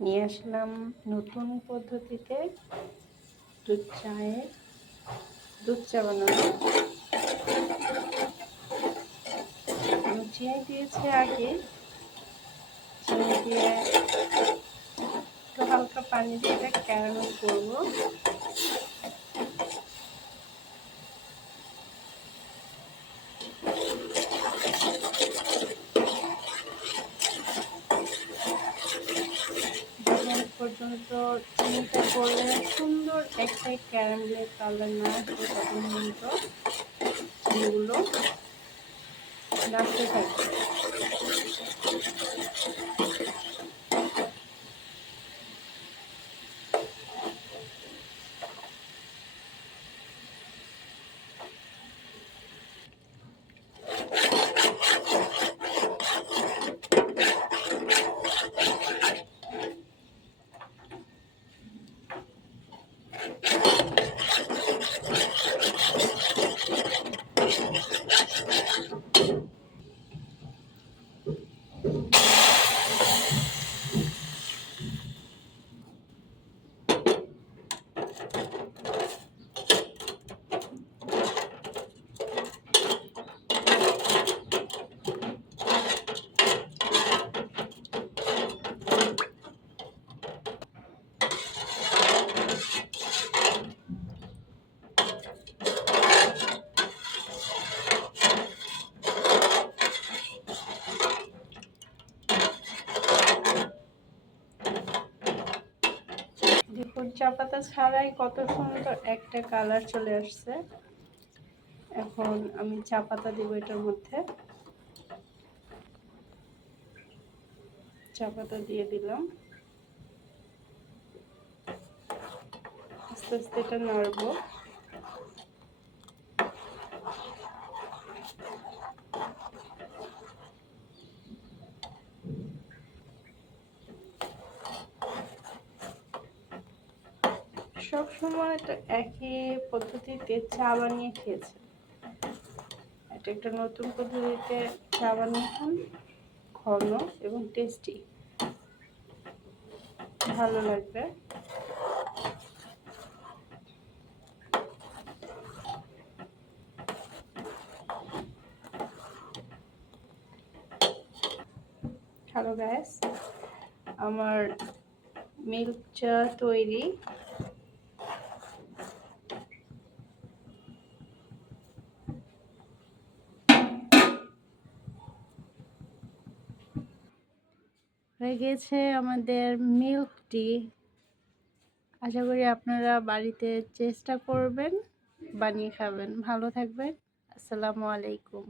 নিয়ে আসলাম নতুন পদ্ধতিতে দুধ চায়ের দুধ চা বানানো চিনি দিয়েছি আগে। চিনি দিয়ে একটু হালকা পানি দিয়ে এটা ক্যারামেল করব। পর্যন্ত চিনিটা করলে সুন্দর একটা ক্যারামেলের কালার না আসবে তখন পর্যন্ত চিনিগুলো রাখতে থাকবে দেখুন চা পাতা ছাড়াই কত সুন্দর একটা কালার চলে আসছে। এখন আমি চা পাতা দিব এটার মধ্যে। চা পাতা দিয়ে দিলাম। আস্তে আস্তে এটা নাড়বো। সব সময় তো একই পদ্ধতিতে চা বানিয়ে খেয়েছে। এটা একটা নতুন পদ্ধতিতে চা বানিয়েছেন ঘন এবং টেস্টি ভালো লাগবে। হ্যালো গ্যাস আমার মিল্ক চা তৈরি। হয়ে গেছে আমাদের মিল্ক টি আশা করি আপনারা বাড়িতে চেষ্টা করবেন, বানিয়ে খাবেন। ভালো থাকবেন। আসসালামু আলাইকুম।